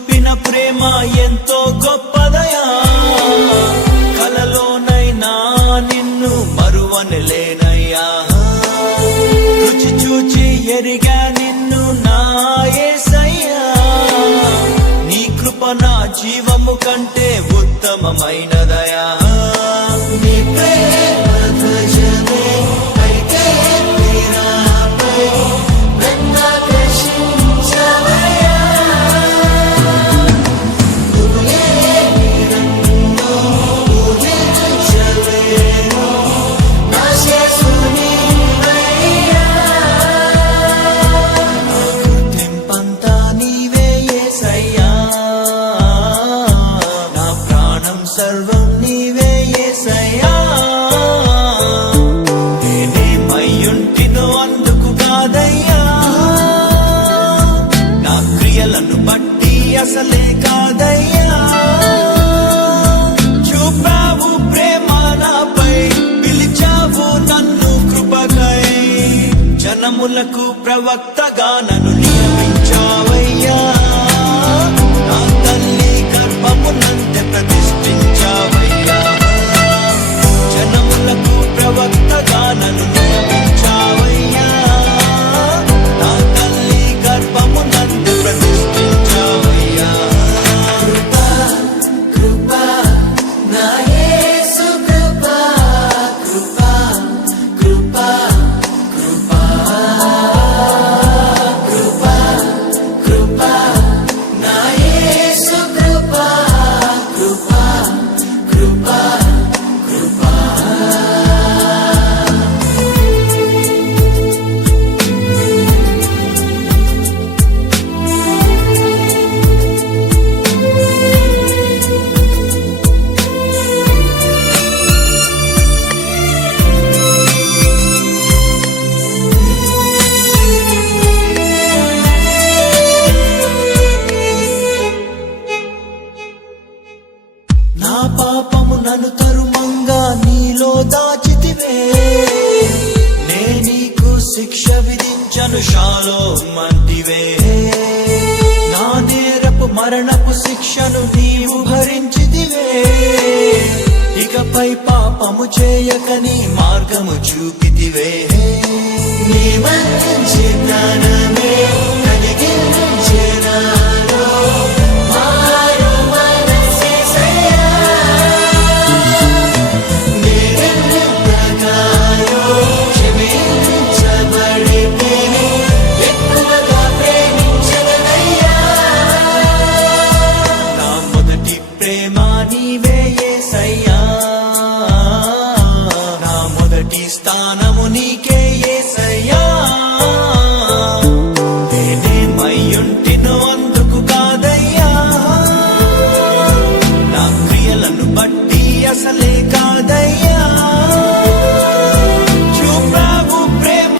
చూపిన ప్రేమ ఎంతో గొప్పదయా, కలలోనైనా నిన్ను మరువనలేనయ్యా. రుచి చూచి ఎరిగా నిన్ను నా యేసయ్యా, నీ కృప నా జీవము కంటే ఉత్తమమైనదయా. నీ ప్రేమ ధ్వజమే అయితే తీరాపై నన్ను ఆకర్షించవయ్యా. నువ్వే నన్ను ఊహించలేను, నా యేసు నీవయ్యా. నా గుర్తింపంతా నీవే యేసయ్యా, నా ప్రాణం సర్వం నీవే యేసయ్యా. నేనేమయ్యుంటినో అందుకు కాదయ్యా, నా క్రియలను బట్టి అసలే కాదయ్యా. చూపావు ప్రేమ నాపై, పిలిచావు నన్ను కృపకై, జనములకు ప్రవక్తగా నన్ను నియమించావయ్యా. నా తల్లి గర్భమునందే ప్రతిష్ఠించావయ్యా, జనములకు ప్రవక్తగా నన్ను నియమించావయ్యా. నా తల్లి గర్భమునందే ప్రతిష్ఠించావయ్యా. కృపా కృపా నా యేసు కృపా, కృపా కృపా కృపా కృపా కృపా నా యేసు కృపా, కృపా కృపా కృపా. నా పాపము నన్ను తరుమంగా నీలో దాచితివే, నే నీకు శిక్ష విధించను షాలోమంటివే. నా నేరపు మరణపు శిక్షను నీవు భరించితివే, ఇకపై పాపము చేయకని మార్గము చూపితివే. నీ మంచి జ్ఞానమే కలిగించే నాలో మారు మనసేసయ్యా. నేనెంతగానో క్షమించబడితిని, ఎక్కువగా ప్రేమించదనయ్యా. నా మొదటి ప్రేమ నీవే యేసయ్యా, నా మొదటి స్థానము నీకే యేసయ్యా. నేనేమయ్యుంటినో అందుకు కాదయ్యా, నా క్రియలను బట్టి అసలే కాదయ్యా.